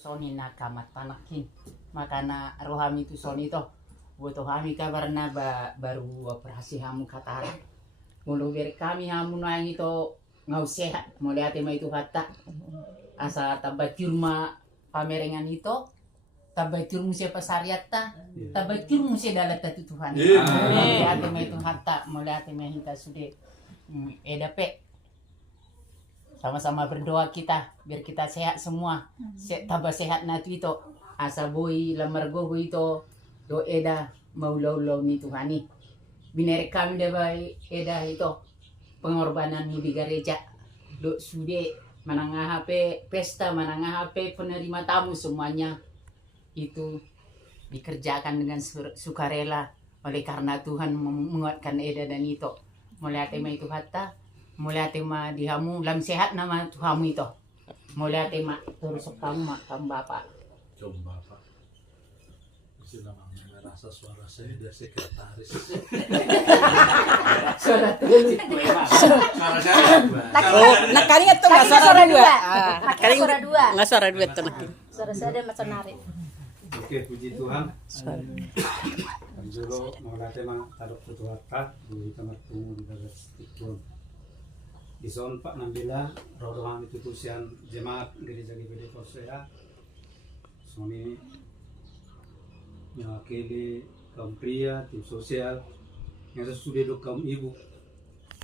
Soni nakamat panakin makana rohami tu soni to butuh kami kabarna baru operasi hamu katara mulu ber kami hamu nang itu ngau sehat mulai ate mai itu kata asa tabatir ma pamerengan itu tabatir musia pasariat ta tabatir musia dalat tu Tuhan mulai ate mai itu kata mulai ate mai kita sudah edape sama-sama berdoa kita biar kita sehat semua tambah sehat nanti itu asa boy lamar go itu do eda mau lau ni Tuhani binere kami dabai eda itu pengorbanan di gereja do sude manangah HP pesta manangah HP penerima tamu semuanya itu dikerjakan dengan sukarela oleh karena Tuhan menguatkan eda dan itu mulai tema itu kata mulai tema dihamu lam sehat nama Tuhamu itu mulai tema terus kamu bapak coba pak istilah namanya rasa suara saya udah sekretaris suara terus suara saya nak kali itu nggak suara dua Kali suara dua. nggak suara dua tuh nak Suara saya ada macam narik. Oke, puji Tuhan. Juga mau tema taruh ketua di kamar tunggu di dalam Tuhan. Di zon Pak Nambila, rodohan itu tusian jemaat gereja GBD Korsea. Soni mewakili kaum pria, tim sosial, yang sesudah do kaum ibu,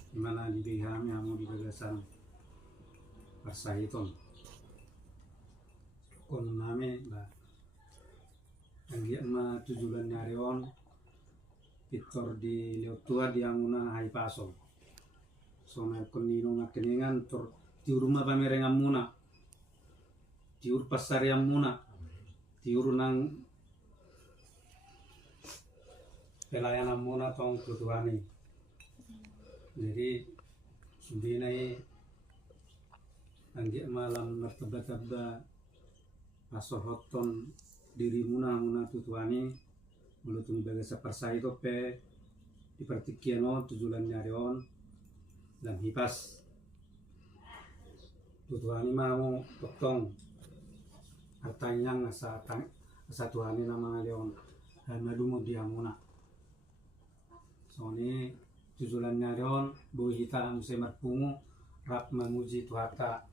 di mana di BHM yang mau di gagasan Parsaiton. Kon name lah. Yang dia mah tujuan nyarion Victor di Leotua di Amuna Hai Paso. Sona konino ngakeningan tor tiur rumah pamerengan muna. Tiur pasar yang muna. Tiur nang pelayanan muna tong tutuani. Jadi subinai angge malam martaba-taba pasohoton diri muna tutuani mulutun bagasa persai tope di pertikiano tujulan nyarion dan hipas tutuani mau potong artanya asa tuani nama leon dan madumo diamuna soni tujulan nyarion boy hita musim marpungu rap memuji tuhata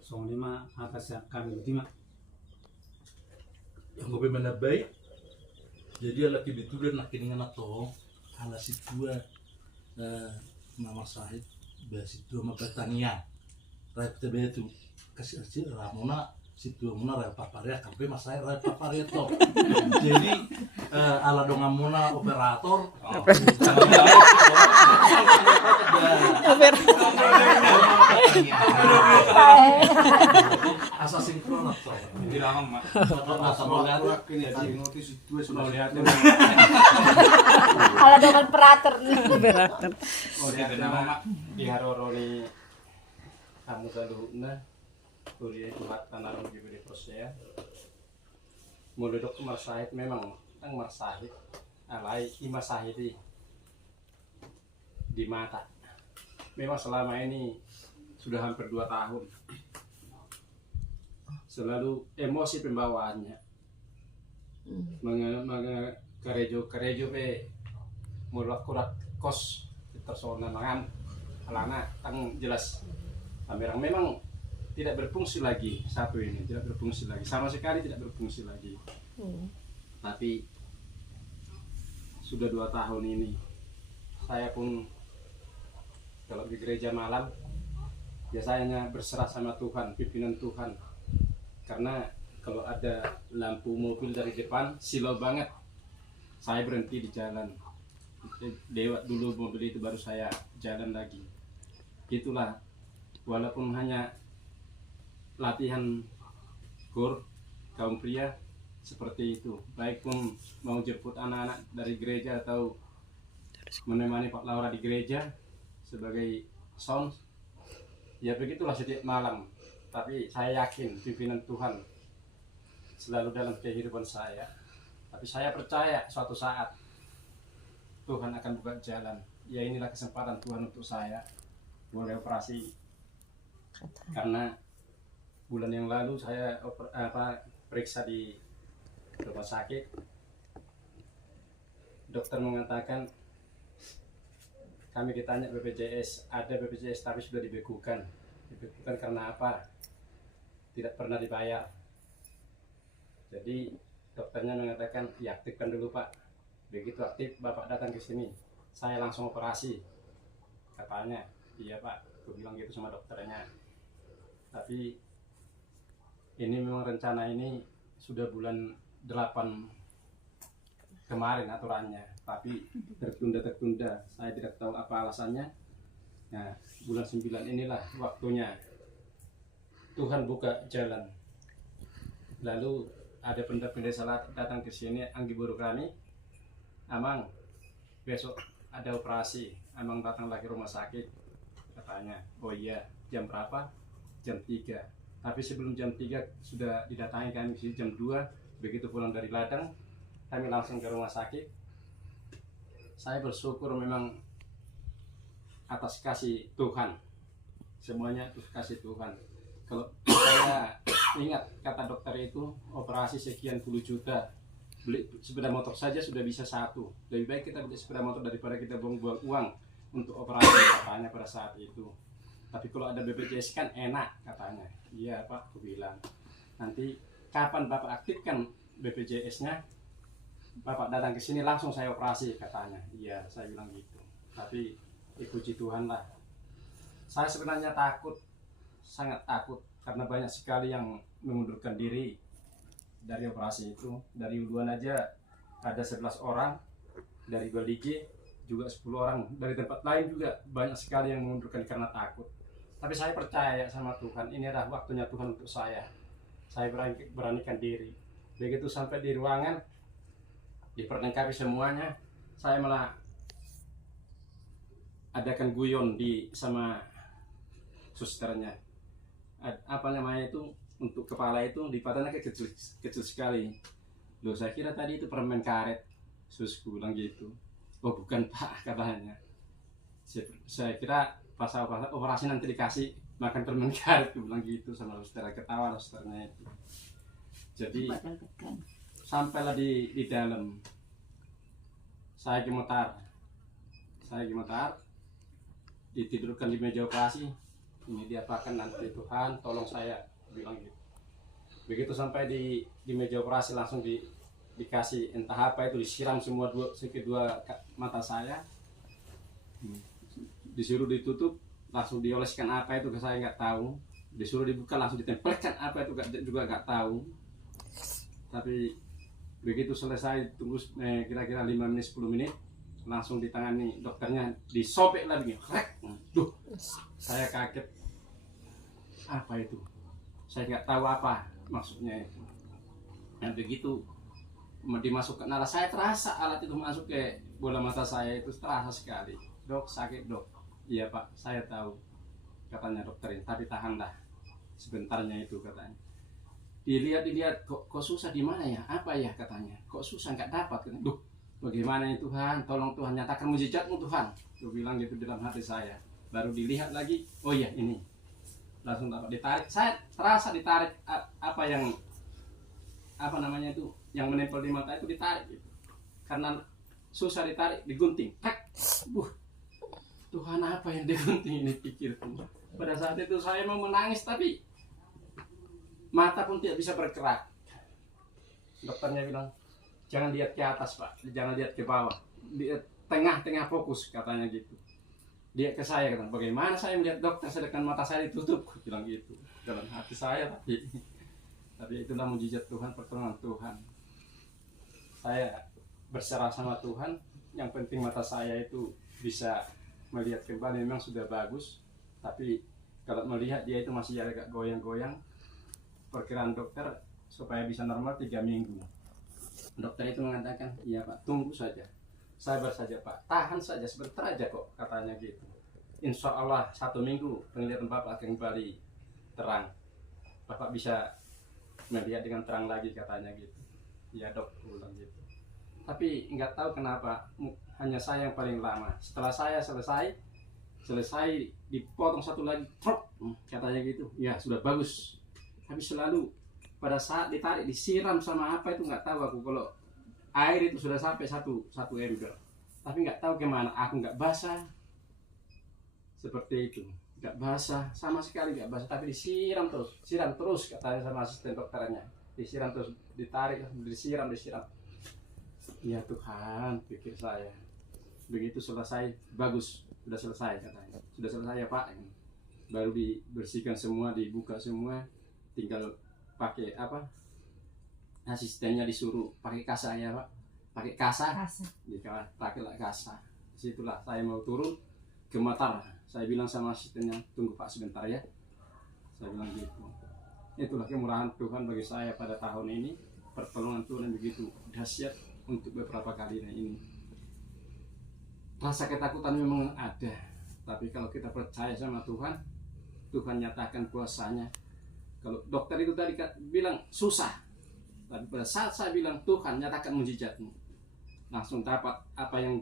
soni ma atas kami berdima yang gue mana baik jadi laki itu dan laki dengan atau ala si dua nama sahid bahas itu sama pertanian rakyat tebe itu kasih aja ramona situ muna rakyat paparia sampai mas saya rakyat paparia toh jadi ala dongan muna operator asa sinkron atau jadi lama mak mau lihat jadi notis itu sudah lihat Kalau dengan perater. oh dia nama mak di haroroni kamu saluhna kuliah Tuhan tanah di beri proses mulai dok marsahid memang tang marsahid alai ima sahidi di mata memang selama ini sudah hampir 2 tahun selalu emosi pembawaannya karejo pe mulak kos tersona mangam alana tang jelas kamerang memang tidak berfungsi lagi satu ini tidak berfungsi lagi sama sekali tidak berfungsi lagi tapi sudah 2 tahun ini saya pun kalau di gereja malam biasanya berserah sama Tuhan pimpinan Tuhan karena kalau ada lampu mobil dari depan silau banget saya berhenti di jalan lewat dulu mobil itu baru saya jalan lagi gitulah walaupun hanya latihan kur kaum pria seperti itu baik pun mau jemput anak-anak dari gereja atau menemani Pak Laura di gereja sebagai sound ya begitulah setiap malam tapi saya yakin pimpinan Tuhan selalu dalam kehidupan saya tapi saya percaya suatu saat Tuhan akan buka jalan ya inilah kesempatan Tuhan untuk saya mulai operasi karena bulan yang lalu saya periksa di rumah sakit. Dokter mengatakan, kami ditanya BPJS, ada BPJS tapi sudah dibekukan. Dibekukan karena apa? Tidak pernah dibayar. Jadi dokternya mengatakan, ya aktifkan dulu Pak. Begitu aktif, Bapak datang ke sini, saya langsung operasi. Katanya, iya Pak, aku bilang gitu sama dokternya. Tapi ini memang rencana ini sudah bulan 8 kemarin aturannya, tapi tertunda. Saya tidak tahu apa alasannya. Nah, bulan 9 inilah waktunya Tuhan buka jalan. Lalu ada pendeta datang ke sini, anggiburu kami, Amang besok ada operasi, Amang datang lagi rumah sakit. Katanya, oh iya, jam berapa? Jam 3. Tapi sebelum jam 3 sudah didatangi kami jam 2. Begitu pulang dari ladang, kami langsung ke rumah sakit. Saya bersyukur memang atas kasih Tuhan. Semuanya atas kasih Tuhan. Kalau saya ingat kata dokter itu, operasi sekian puluh juta. Beli sepeda motor saja sudah bisa 1. Lebih baik kita beli sepeda motor daripada kita buang-buang uang untuk operasi, katanya pada saat itu. Tapi kalau ada BPJS kan enak, katanya. Iya Pak, aku bilang. Nanti kapan Bapak aktifkan BPJS-nya, Bapak datang ke sini langsung saya operasi, katanya. Iya, saya bilang gitu. Tapi puji Tuhan lah. Saya sebenarnya takut, sangat takut, karena banyak sekali yang mengundurkan diri dari operasi itu. Dari uluan aja ada 11 orang, dari Baligi juga 10 orang, dari tempat lain juga banyak sekali yang mengundurkan karena takut. Tapi saya percaya sama Tuhan, ini adalah waktunya Tuhan untuk saya. Saya beranikan diri. Begitu sampai di ruangan, diperlengkapi semuanya, saya malah adakan guyon sama susternya. Apa namanya itu, untuk kepala itu dipatahnya kecil sekali. Loh, saya kira tadi itu permen karet. Susku bilang gitu. Oh bukan Pak, katanya. Saya kira pas operasi nanti dikasih makan permen karet, bilang gitu sama suster. Ketawa susternya itu. Jadi sampailah di dalam, saya gemetar, ditidurkan di meja operasi. Ini diapakan nanti Tuhan, tolong saya, bilang gitu. Begitu sampai di meja operasi langsung dikasih entah apa itu, disiram semua kedua mata saya, disuruh ditutup, langsung dioleskan apa itu saya nggak tahu, disuruh dibuka langsung ditempelkan apa itu juga nggak tahu. Tapi begitu selesai, tunggu kira-kira 5 menit 10 menit, langsung ditangani dokternya, disobek lagi, duh, saya kaget, apa itu, saya nggak tahu apa maksudnya itu. Dan begitu dimasukkan alat, saya terasa alat itu masuk ke bola mata saya, itu terasa sekali. Dok, sakit dok. Iya Pak, saya tahu, katanya dokter ini, tapi tahanlah sebentarnya itu, katanya. Dilihat kok susah di mana ya, apa ya, katanya, kok susah nggak dapat, katanya. Duh, bagaimana ya Tuhan, tolong Tuhan nyatakan mujizatmu Tuhan, aku bilang gitu dalam hati saya. Baru dilihat lagi, oh iya ini, langsung dapat ditarik, saya terasa ditarik apa namanya itu, yang menempel di mata itu ditarik gitu. Karena susah ditarik, digunting, Tuhan apa yang digunting ini, pikirku. Pada saat itu saya mau menangis tapi mata pun tidak bisa bergerak. Dokternya bilang, jangan lihat ke atas Pak, jangan lihat ke bawah, lihat tengah-tengah fokus, katanya gitu. Dia ke saya, katanya, bagaimana saya melihat dokter sedangkan mata saya ditutup, bilang gitu dalam hati saya. Tapi itulah mujizat Tuhan, pertolongan Tuhan. Saya berserah sama Tuhan, yang penting mata saya itu bisa melihat kembali. Memang sudah bagus, tapi kalau melihat dia itu masih agak goyang-goyang. Perkiraan dokter supaya bisa normal 3 minggu. Dokter itu mengatakan, iya Pak, tunggu saja, sabar saja Pak, tahan saja, sebentar aja kok, katanya gitu. Insya Allah 1 minggu penglihatan Bapak akan kembali terang, Bapak bisa melihat dengan terang lagi, katanya gitu. Iya dok, bilang gitu. Tapi nggak tahu kenapa hanya saya yang paling lama. Setelah saya selesai dipotong satu lagi, katanya gitu. Ya sudah bagus, Tapi selalu pada saat ditarik disiram sama apa itu nggak tahu aku, kalau air itu sudah sampai satu ember, tapi nggak tahu kemana, aku nggak basah seperti itu, nggak basah sama sekali, nggak basah, tapi siram terus katanya sama asisten dokternya, disiram terus, ditarik, disiram. Ya Tuhan, pikir saya, begitu selesai, bagus, sudah selesai katanya, sudah selesai ya Pak, baru dibersihkan semua, dibuka semua, tinggal pakai apa, asistennya disuruh pakai kasa ya Pak, pakai kasa. Pakailah kasa. Disitulah saya mau turun ke Mataram. Saya bilang sama asistennya, tunggu Pak sebentar ya, saya bilang gitu. Itulah kemurahan Tuhan bagi saya pada tahun ini, pertolongan Tuhan yang begitu dahsyat untuk beberapa kali ini. Rasa ketakutan memang ada, tapi kalau kita percaya sama Tuhan, Tuhan nyatakan kuasanya. Kalau dokter itu tadi bilang susah, tapi pada saat saya bilang Tuhan nyatakan mujizatmu, langsung dapat apa yang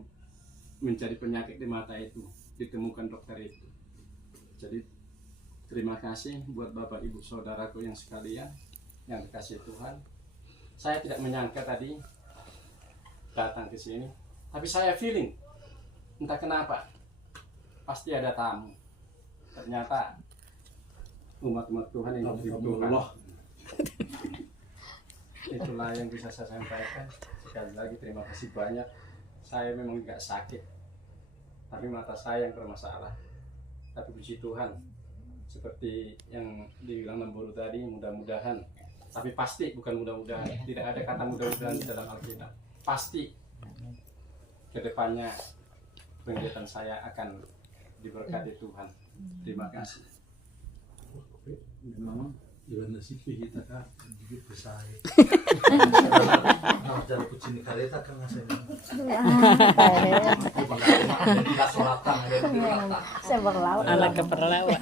menjadi penyakit di mata itu, ditemukan dokter itu. Jadi terima kasih buat Bapak Ibu Saudaraku yang sekalian yang dikasih Tuhan. Saya tidak menyangka tadi datang ke sini, tapi saya feeling entah kenapa pasti ada tamu. Ternyata umat-umat Tuhan yang dibutuhkan. Itulah yang bisa saya sampaikan. Sekali lagi terima kasih banyak. Saya memang nggak sakit, tapi mata saya yang bermasalah. Tapi puji Tuhan, seperti yang dibilang Nemburu tadi, mudah-mudahan. Tapi pasti bukan mudah-mudahan. Tidak ada kata mudah-mudahan di dalam Alkitab. Pasti kedepannya penglihatan saya akan diberkati Tuhan. Terima kasih. Memang Iwan nasipi kita kan hidup besar. Nah, jadi kucing kareta kan ngasih. Tidak solatan, Saya berlaut. Anak keperlawan.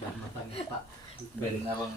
dan matanya tak benar bang.